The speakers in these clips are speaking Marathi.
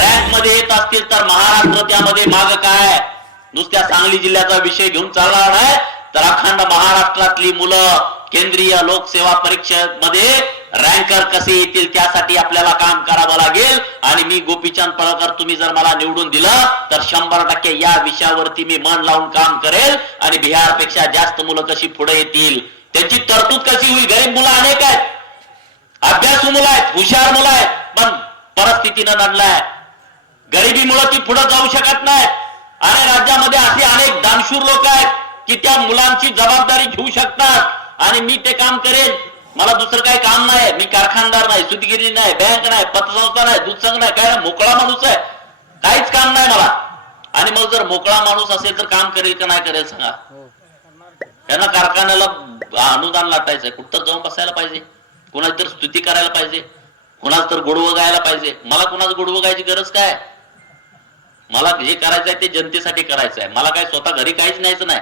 रँकमध्ये येत असतील तर महाराष्ट्र त्यामध्ये माग काय? नुसत्या सांगली जिल्ह्याचा विषय घेऊन चालणार आहे. तर अखंड महाराष्ट्रातली मुलं केंद्रीय लोकसेवा परीक्षेमध्ये रँकर कसे येतील त्यासाठी आपल्याला काम करावं लागेल. आणि मी गोपीचंद पळकर तुम्ही जर मला निवडून दिलं तर शंभर टक्के या विषयावरती मी मन लावून काम करेल. आणि बिहारपेक्षा जास्त मुलं कशी पुढे येतील? त्यांची तरतूद कशी होईल? गरीब मुलं अनेक आहेत. अभ्यासू मुलं आहेत हुशार मुलं आहेत. पण परिस्थितीनं नडलाय. गरिबीमुळे ती पुढे जाऊ शकत नाही. आणि राज्यामध्ये असे अनेक दानशूर लोक आहेत की त्या मुलांची जबाबदारी घेऊ शकतात. आणि मी ते काम करेन. मला दुसरं काही काम नाही. मी कारखानदार नाही सुतगिरी नाही बँक नाही पतसंस्था नाही दूध संघ नाही काय मोकळा माणूस आहे. काहीच काम नाही मला. आणि मग जर मोकळा माणूस असेल तर काम करेल का नाही करेल सांगा. त्यांना कारखान्याला अनुदान लाटायचंय कुठं जाऊन बसायला पाहिजे. कुणाची तर स्तुती करायला पाहिजे. कुणाच तर गोडवं गायला पाहिजे. मला कुणाचं गोडवं गायची गरज काय? मला जे करायचंय ते जनतेसाठी करायचं आहे मला काय स्वतः घरी काहीच न्यायचं नाही.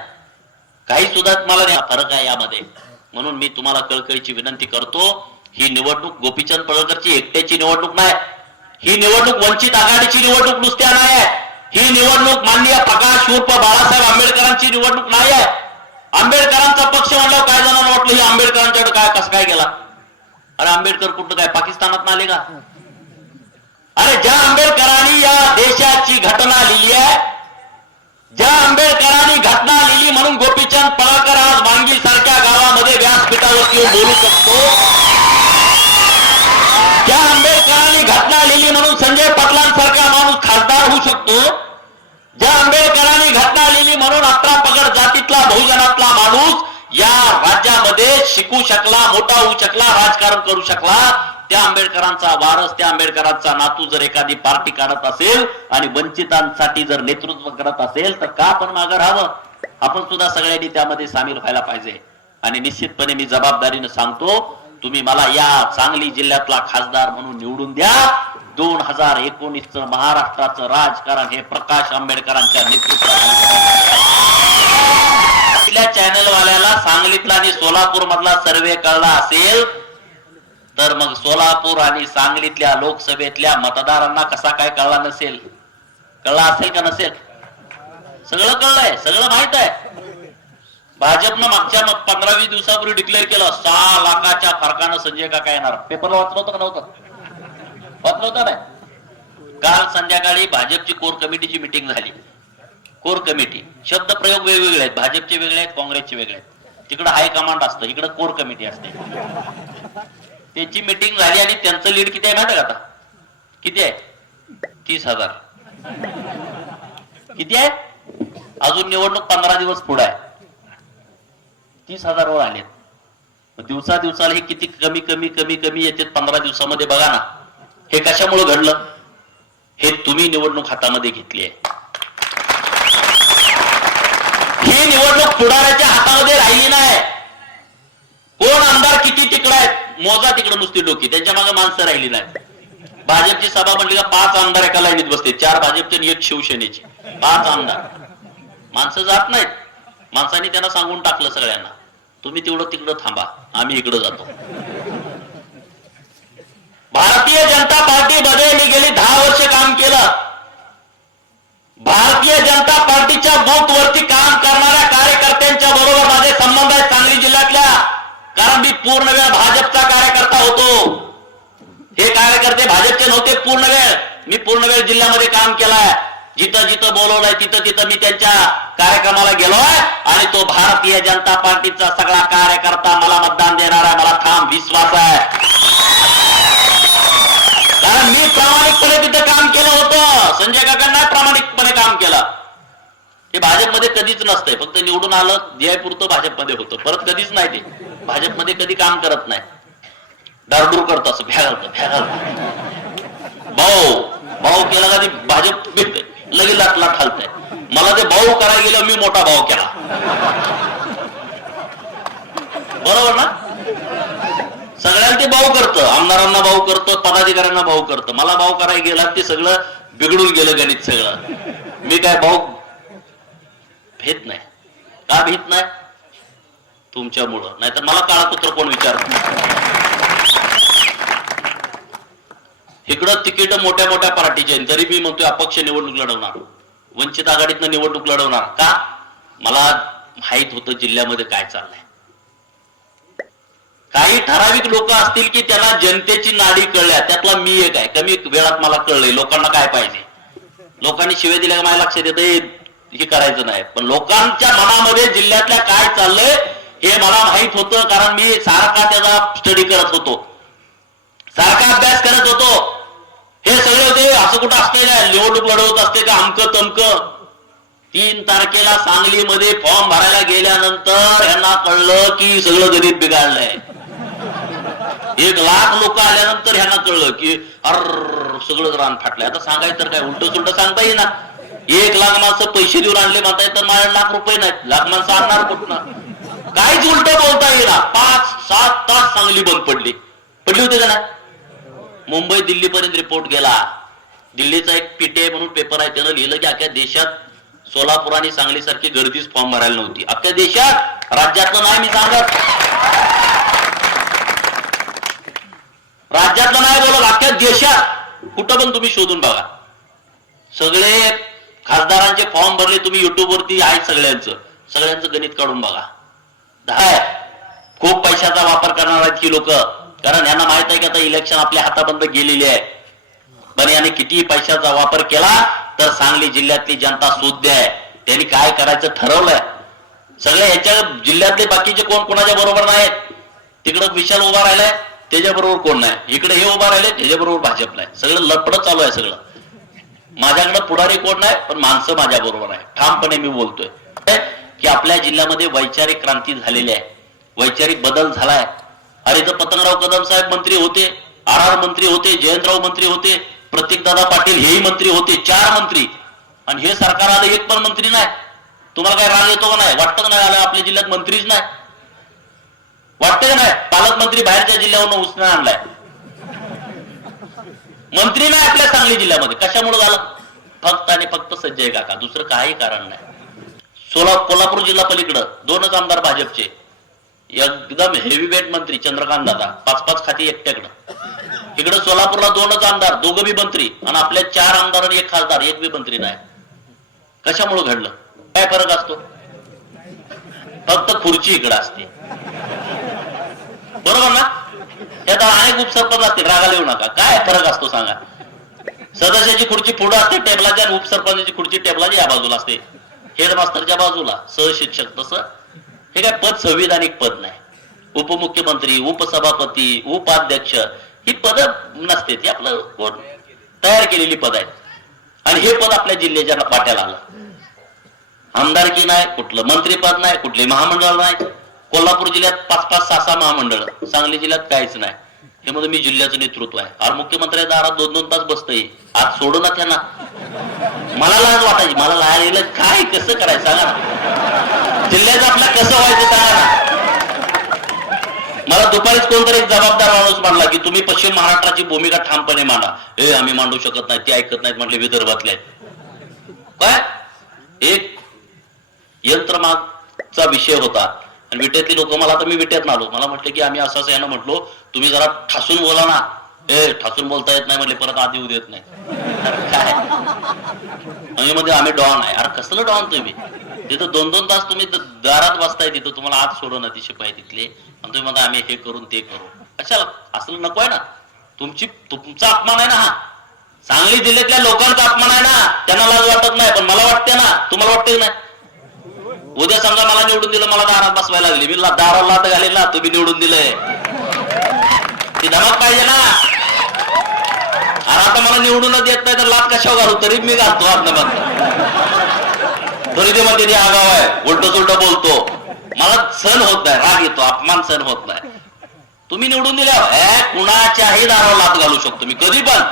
काही सुद्धा मला फरक आहे यामध्ये. म्हणून मी तुम्हाला कळकळीची विनंती करतो ही निवडणूक गोपीचंद पडळकरची एकट्याची निवडणूक नाही. ही निवडणूक वंचित आघाडीची निवडणूक नुसत्या नाही आहे. ही निवडणूक माननीय प्रकाश उर्फ बाळासाहेब आंबेडकरांची निवडणूक नाही आहे. आंबेडकरांचा पक्ष म्हणल्यावर काय जणांना वाटलं ही आंबेडकरांच्याकडे काय कसं काय गेला? अरे आंबेडकर कुठं काय? पाकिस्तानात आले का? अरे ज्या आंबेडकरांनी या देशाची घटना लिहिली आहे ज्या आंबेडकरांनी घटना लिहिली म्हणून गोपीचंद पळकर आज वांगी सारख्या गावामध्ये व्यासपीठावरती येऊन बोलू शकतो. ज्या आंबेडकरांनी घटना लिहिली म्हणून संजय पाटलांसारखा माणूस खासदार होऊ शकतो. ज्या आंबेडकरांनी घटना लिहिली म्हणून अठरा पगड जातीतला बहुजनातला माणूस या राज्यामध्ये शिकू शकला मोठा होऊ शकला राजकारण करू शकला त्या आंबेडकरांचा वारस त्या आंबेडकरांचा नातू जर एखादी पार्टी काढत असेल आणि वंचितांसाठी जर नेतृत्व करत असेल तर का आपण मागं राहावं? आपण सुद्धा सगळ्यांनी त्यामध्ये सामील व्हायला पाहिजे. आणि निश्चितपणे मी जबाबदारीनं सांगतो तुम्ही मला या सांगली जिल्ह्यातला खासदार म्हणून निवडून द्या. दोन हजार एकोणीसच महाराष्ट्राचं राजकारण हे प्रकाश आंबेडकरांच्या नेतृत्वात आपल्या चॅनल वाल्याला सांगलीतला आणि सोलापूर मधला सर्वे कळला असेल तर मग सोलापूर आणि सांगलीतल्या लोकसभेतल्या मतदारांना कसा काय कळला नसेल? कळला असेल का नसेल? सगळं कळलंय सगळं माहीत आहे. भाजपनं मागच्या मग पंधरा वीस दिवसापूर्वी डिक्लेअर केलं सहा लाखाच्या फरकानं संजय काका येणार. पेपर वाचलं होतं का नव्हतं? वाचलं होतं नाही काल संध्याकाळी भाजपची कोर कमिटीची मिटिंग झाली. Core committee. शब्द प्रयोग वेगवेगळे आहेत. भाजपचे वेगळे आहेत काँग्रेसचे वेगळे आहेत. तिकडं हायकमांड असतं. इकडं कोर कमिटी असते. त्यांची मिटिंग झाली आणि त्यांचं लीड किती आहे माहिती आता? किती आहे? तीस हजार. किती आहे? अजून निवडणूक पंधरा दिवस पुढे आहे. तीस हजार वर आले दिवसा दिवसाला हे किती कमी कमी कमी कमी येते पंधरा दिवसामध्ये बघा ना. हे कशामुळे घडलं? हे तुम्ही निवडणूक हातामध्ये घेतली आहे. ही निवडणूक पुढाऱ्याच्या हातामध्ये राहिली नाही. कोण आमदार किती तिकडं आहेत मोजा तिकडं नुसती डोकी. त्यांच्या मागे माणसं राहिली नाही. भाजपची सभा म्हणली का पाच आमदार एका लाईनीत बसते चार भाजपचे आणि एक शिवसेनेचे. पाच आमदार. माणसं जात नाहीत. माणसांनी त्यांना सांगून टाकलं सगळ्यांना. तुम्ही तेवढं तिकडं थांबा. आम्ही इकडं जातो. भारतीय जनता पार्टीमध्ये मी गेली दहा वर्ष काम केलं. भारतीय जनता पार्टीच्या बूथ वरती काम करणाऱ्या कार्यकर्त्यांच्या बरोबर माझे संबंध आहेत सांगली जिल्ह्यातल्या. कारण मी पूर्ण वेळ भाजपचा कार्यकर्ता होतो. हे कार्यकर्ते भाजपचे नव्हते पूर्ण वेळ. मी पूर्ण वेळ जिल्ह्यामध्ये काम केलाय. जिथं जिथं बोलवलंय तिथं तिथं मी त्यांच्या कार्यक्रमाला गेलोय आणि तो भारतीय जनता पार्टीचा सगळा कार्यकर्ता मला मतदान देणार आहे. मला ठाम विश्वास आहे. कारण मी प्रामाणिकपणे तिथं काम केलं होतं. संजय काकांना प्रामाणिकपणे प्रामाणिक केला. हे भाजपमध्ये कधीच नसतंय. फक्त निवडून आलं दियापुरतं भाजपमध्ये होतं. परत कधीच नाही ते. भाजपमध्ये कधी काम करत नाही. दारडूर करत असं भ्या घालतो भ्या भाऊ भाऊ केला का ती भाजप भेटते लगेच लाट लाट हलतंय. मला ते भाऊ करायला गेलं मी मोठा भाऊ केला. बरोबर ना? सगळ्यांना ते भाऊ करतं. आमदारांना भाऊ करतं पदाधिकाऱ्यांना भाऊ करतं. मला भाऊ करायला गेला ते सगळं बिघडून गेलं गणित सगळं. मी काय भाऊ? भेट नाही. का भीत नाही? तुमच्यामुळं. नाहीतर मला काळापुत्र कोण विचारत? इकडं तिकीट मोठ्या मोठ्या पार्टीचे तरी मी म्हणतोय अपक्ष निवडणूक लढवणार. वंचित आघाडीतनं निवडणूक लढवणार. का? मला माहीत होतं जिल्ह्यामध्ये काय चाललंय. काही ठराविक लोक असतील की त्यांना जनतेची नाडी कळल्या. त्यातला मी एक आहे. कमी वेळात मला कळलंय. लोकांना काय पाहिजे? लोकांनी शिवे दिल्या का माझ्या लक्षात येतं हे करायचं नाही. पण लोकांच्या मनामध्ये जिल्ह्यातल्या काय चाललंय हे मला माहीत होतं कारण मी सारखा त्याचा स्टडी करत होतो. सारखा अभ्यास करत होतो. हे सगळे होते असं कुठं असते का निवडणूक लढवत असते का अमक तमक? तीन तारखेला सांगलीमध्ये फॉर्म भरायला गेल्यानंतर यांना कळलं की सगळं गणित बिघडलंय. एक लाख लोक आल्यानंतर ह्यांना कळलं की अर सगळं रान फाटलंय. आता सांगायचं तर काय उलट सुलट सांगता येईना. एक लाख माणसं पैसे देऊन आणले म्हणताय तर माझ्या लाख रुपये नाहीत. लाख माणसं आणणार कुठनं? काहीच उलट बोलता येईना. पाच सात तास सांगली बंद पडली. पडली होती का ना मुंबई दिल्ली पर्यंत रिपोर्ट गेला. दिल्लीचा एक पीटीआय म्हणून पेपर आहे त्यानं लिहिलं की अख्ख्या देशात सोलापूर आणि सांगली सारखी गर्दीच फॉर्म भरायला नव्हती. अख्ख्या देशात राज्यातलं नाही मी सांगत. राज्यातलं नाही बोलत अख्ख्या देशात. कुठं पण तुम्ही शोधून बघा. सगळे खासदारांचे फॉर्म भरले तुम्ही युट्यूबवरती आहेत सगळ्यांचं. सगळ्यांचं गणित काढून बघा. काय खूप पैशाचा वापर करणार आहेत की लोक. कारण यांना माहीत आहे की आता इलेक्शन आपल्या हाताबंद गेलेली आहे. पण याने किती पैशाचा वापर केला तर सांगली जिल्ह्यातली जनता सुद्ध आहे. त्यांनी काय करायचं ठरवलंय. सगळे ह्याच्या जिल्ह्यातले बाकीचे कोण कोणाच्या बरोबर नाहीत? तिकडं विशाल उभा राहिलाय. त्याच्या बरोबर कोण नाही? इकडे हे उभा राहिले त्याच्या बरोबर भाजप नाही. सगळं लपड चालू आहे सगळं. माझ्याकडे पुढारी कोण नाही पण माणसं माझ्या बरोबर आहे. ठामपणे मी बोलतोय. म्हणजे की आपल्या जिल्ह्यामध्ये वैचारिक क्रांती झालेली आहे. वैचारिक बदल झालाय. अरे तर पतंगराव कदम साहेब मंत्री होते आर आर मंत्री होते जयंतराव मंत्री होते प्रतीकदादा पाटील हेही मंत्री होते चार मंत्री. आणि हे सरकार आलं एक पण मंत्री नाही. तुम्हाला काय राग येतो का नाही? वाटतं का नाही आलं आपल्या जिल्ह्यात मंत्रीच नाही? वाटतं का नाही? पालकमंत्री बाहेरच्या जिल्ह्यावरून उसने आणलाय. मंत्री नाही आपल्या सांगली जिल्ह्यामध्ये. कशामुळे झालं? फक्त आणि फक्त संजय काका. दुसरं काही कारण नाही. सोला कोल्हापूर जिल्हा पलीकडं दोनच आमदार भाजपचे. एकदम हेवी वेट मंत्री चंद्रकांत दादा. पाच पाच खाती एकट्याकडं. इकडं सोलापूरला दोनच आमदार दोघं बी मंत्री. आणि आपल्या चार आमदार आणि एक खासदार. एक बी मंत्री नाही. कशामुळे घडलं? काय फरक असतो? फक्त खुर्ची इकडं असते. बरोबर ना? त्यात अनेक उपसरपंच असतील रागाला येऊ नका. काय फरक असतो सांगा? सदस्याची खुर्ची पुढे असते टेबलाची आणि उपसरपंचाची खुर्ची टेबलाची या बाजूला असते. हेडमास्टरच्या बाजूला. सहशिक्षक तसं. हे काय पद संविधानिक पद नाही. उपमुख्यमंत्री उपसभापती उपाध्यक्ष ही पद नसते. ती आपलं कोण? तयार केलेली पद आहेत. आणि हे पद आपल्या जिल्ह्याच्या पाट्याला आलं. आमदारकी नाही कुठलं मंत्रीपद नाही कुठले महामंडळ नाही. कोल्हापूर जिल्ह्यात पाच पाच सहा सहा महामंडळ सांगली जिल्ह्यात काहीच नाही. हे मध्ये मी जिल्ह्याचं नेतृत्व आहे. आणि मुख्यमंत्र्याच्या दारात दोन दोन तास बसतोय. आज सोडू ना. त्यांना मला लाज वाटायची. मला लाज काय कसं करायचं? सांगा ना. जिल्ह्याचं आपला कसं व्हायचं सांगा ना. मला दुपारीच कोणतरी एक जबाबदार माणूस मांडला की तुम्ही पश्चिम महाराष्ट्राची भूमिका ठामपणे मांडा. हे आम्ही मांडू शकत नाही. ते ऐकत नाहीत म्हटले विदर्भातले काय? एक यंत्रमागचा विषय होता. आणि विट्यातली लोक मला आता मी विट्यात आलो. मला म्हटलं की आम्ही असं असं यांना म्हटलो तुम्ही जरा ठासून बोला ना. ए ठासून बोलता येत नाही म्हटले परत आधी येऊ देत नाही. काय? म्हणजे आम्ही डॉन आहे. अरे कसलं डॉन तुम्ही? तिथं दोन दोन तास तुम्ही दारात बसताय तिथं. तुम्हाला आत सोडून ती शिपाई तिथले. आणि तुम्ही म्हणता आम्ही हे करून ते करू. अच्छा असलं नको आहे ना. तुमची तुमचा अपमान आहे ना हा. सांगली जिल्ह्यातल्या लोकांचा अपमान आहे ना. त्यांना लाज वाटत नाही पण मला वाटते ना. तुम्हाला वाटते नाही? उद्या समजा मला निवडून दिलं मला दारात बसवायला लागली. मी ला- दाराला लात घालेल ना तुम्ही निवडून दिलंय. ती धमक पाहिजे ना. अरे आता मला निवडूनच येत नाही तर लात कशावर घालू? तरी मी घालतो आपलं तरी ते मध्ये आगाव आहे. उलट सुलट बोलतो. मला सण होत नाही राग येतो अपमान सण होत नाही. तुम्ही निवडून दिल्या हे कुणाच्याही दारावर लात घालू शकतो मी. कधी पण.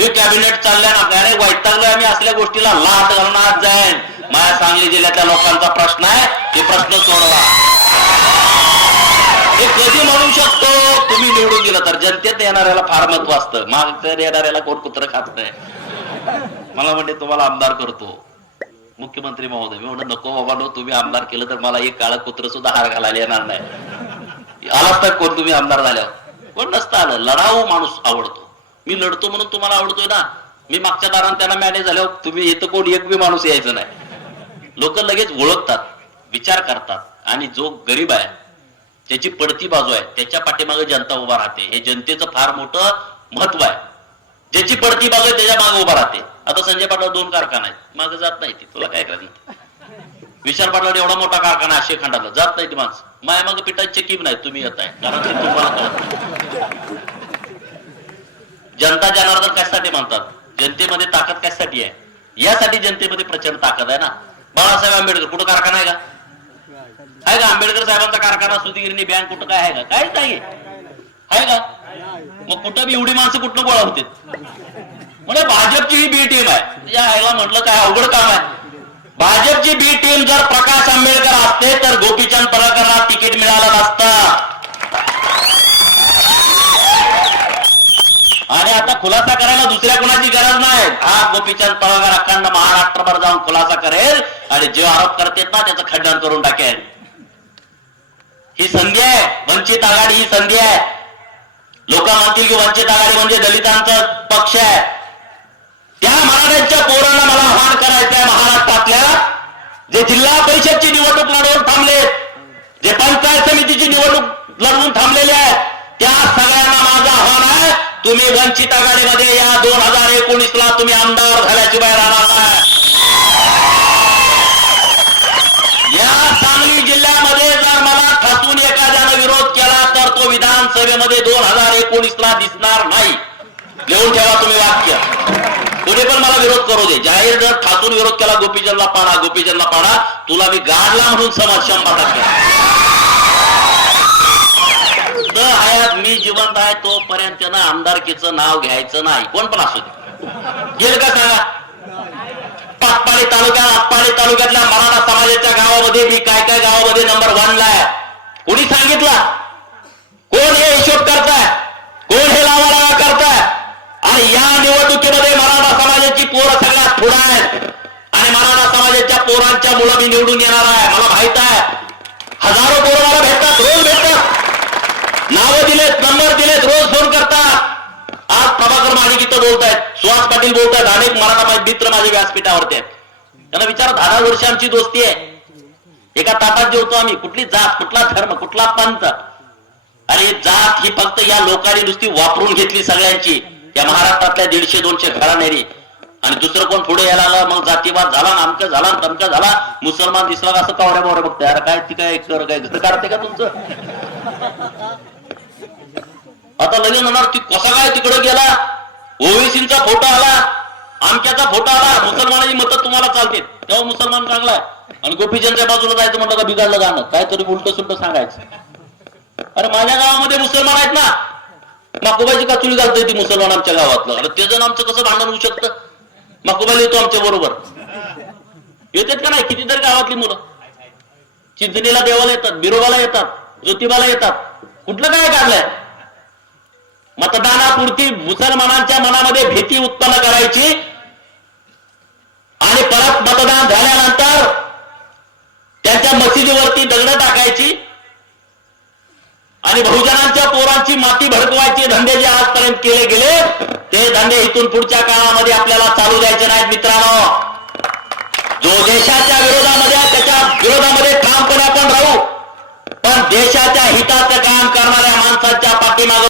हे कॅबिनेट चालल्या ना काय वाईट चांगलं आम्ही असल्या गोष्टीला लात घालून आज जाईन. माझ्या सांगली जिल्ह्यातल्या लोकांचा प्रश्न आहे ते प्रश्न सोडवा. हे कधी म्हणू शकतो? तुम्ही निवडून गेलं तर. जनतेत येणाऱ्याला फार महत्त्व असतं. मागचं येणाऱ्याला कोण कुत्र खात नाही. मला म्हणते तुम्हाला आमदार करतो. मुख्यमंत्री महोदय. मी म्हणतो नको बाबा नो तुम्ही आमदार केलं तर मला एक काळ कुत्र सुद्धा हार घालायला येणार नाही. आलाच तर कोण तुम्ही आमदार झाल्यावर? कोण नसतं आलं. लढाऊ माणूस आवडतो. मी लढतो म्हणून तुम्हाला आवडतोय ना? मी मागच्या दारात त्यांना मॅनेज झाल्यावर तुम्ही इथं कोण एक बी माणूस यायचं नाही. लोक लगेच ओळखतात विचार करतात आणि जो गरीब आहे त्याची पडती बाजू आहे त्याच्या पाठीमागे जनता उभा राहते. हे जनतेचं फार मोठं महत्त्व आहे. ज्याची पडती बाजू आहे त्याच्यामागे उभा राहते. आता संजय पाटला दोन कारखाना आहेत. मागे जात नाही ती. तुला काय करणार विशाल पाटलावर एवढा मोठा कारखाना आहे खंडाला जात नाही ती माणसं. माया मागे पिठाची चकीब नाही तुम्ही येत आहे. कारण तुम्हाला जनता जनार्दन कशासाठी म्हणतात जनतेमध्ये ताकद कशासाठी आहे? यासाठी जनतेमध्ये प्रचंड ताकद आहे ना. बाळासाहेब आंबेडकर कुठं कारखाना आहे का? आहे का? आंबेडकर साहेबांचा कारखाना सुधीगिरी बँक कुठं काय आहे का? काहीच नाही आहे. का? मग कुठं बी एवढी माणसं कुठं गोळा होते म्हणजे भाजपची ही बी टीम आहे. म्हणजे या आईला म्हटलं काय अवघड काम आहे. भाजपची बी टीम जर प्रकाश आंबेडकर असते तर गोपीचंद पडळकरला तिकीट मिळालं नसतं. आणि आता खुलासा करायला दुसऱ्या कुणाची हा गोपीचंद पडळकर अखंड महाराष्ट्रभर जाऊन खुलासा करेल आणि जे आरोप करतात ना त्याचं खंडन करून टाकेल. ही संधी आहे वंचित आघाडी ही संधी आहे. लोक म्हणतील की वंचित आघाडी म्हणजे दलितांचा पक्ष आहे. त्या मराठ्यांच्या पोरांना मला आव्हान करायचंय महाराष्ट्रातल्या जे जिल्हा परिषदची निवडणूक लढवून थांबले जे पंचायत समितीची निवडणूक लढवून थांबलेले आहेत त्या सगळ्यांना माझं तुम्ही वंचित आघाडीमध्ये या दोन हजार एकोणीस ला तुम्ही आमदार झाल्याशिवाय राहणार नाही. या सांगली जिल्ह्यामध्ये जर मला खातून एखाद्यानं विरोध केला तर तो विधानसभेमध्ये दोन हजार एकोणीस ला दिसणार नाही. घेऊन ठेवा तुम्ही वाक्य. कोणी पण मला विरोध करू दे. जाहीर जर ठासून विरोध केला गोपीचंदला पाडा गोपीचंदला पाडा तुला मी गाडला म्हणून समाज शंभर टक्के तर प्रतिबंध आहे तोपर्यंत ना आमदारकीचं नाव घ्यायचं नाही. कोण पण असू दे. गेल का सांगा? पाटपाडी तालुक्यात आटपाडी तालुक्यातल्या मराठा समाजाच्या गावामध्ये मी काय काय गावामध्ये नंबर वन ला आहे. कोणी सांगितलं? कोण हे हिशोब करताय? कोण हे लावा करताय आणि या निवडणुकीमध्ये मराठा समाजाची पोरं सगळ्यात पुढे आहेत. आणि मराठा समाजाच्या पोरांच्या मुलं मी निवडून येणार आहे. मला माहीत आहे. हजारो पोरं मला भेटतात रोज भेटतात नावं दिलेत नंबर दिलेत रोज फोन करतात आज प्रभाकर बोलतायत सुहास पाटील बोलतायत अनेक मराठा मा- मित्र माझे व्यासपीठावरती आहेत. त्यांना विचार दहा वर्ष आमची दोस्ती आहे. एका ताटात जेवतो आम्ही कुठली जात कुठला धर्म कुठला पंथ? अरे जात ही फक्त या लोकांनी नुसती वापरून घेतली सगळ्यांची. या महाराष्ट्रातल्या दीडशे दोनशे घरानेरी आणि दुसरं कोण पुढे यायला आला मग जातीवाद झाला नामकं झाला तमकं झाला. मुसलमान दिसला का असं कावऱ्या बावऱ्या बघते अरे काय ती काय कर काय घर काढते का तुमचं? आता लगेच म्हणणार ती कसा काय तिकडे गेला? ओवेसींचा फोटो आला आमच्याचा फोटो आला मुसलमानाची मतं तुम्हाला चालते. तेव्हा मुसलमान चांगला आहे. आणि गोपीचंदच्या बाजूला जायचं म्हटलं का बिघडलं गाणं काहीतरी उलट सुलट सांगायचं. अरे माझ्या गावामध्ये मुसलमान आहेत ना. माकोबाची काचुली घालतोय ती मुसलमान आमच्या गावातलं. अरे ते जण आमचं कसं भांडण होऊ शकतं? माकोबाला येतो आमच्या बरोबर. येतात का नाही? कितीतरी गावातली मुलं. चिंचणीला देवाला येतात बिरोबाला येतात ज्योतिबाला येतात. कुठलं काय काढलंय? मतदानापुरती मुसलमानांच्या मनामध्ये भीती उत्पन्न करायची आणि परत मतदान झाल्यानंतर त्यांच्या मशिदीवरती दगड टाकायची आणि बहुजनांच्या पोरांची माती भडकवायचे धंदे जे आजपर्यंत केले गेले ते धंदे इथून पुढच्या काळामध्ये आपल्याला चालू द्यायचे नाहीत मित्रांनो. जो देशाच्या विरोधामध्ये त्याच्या विरोधामध्ये ठामपणे आपण राहू. पण देशाच्या हिताचं काम करणाऱ्या माणसाच्या पाठीमाग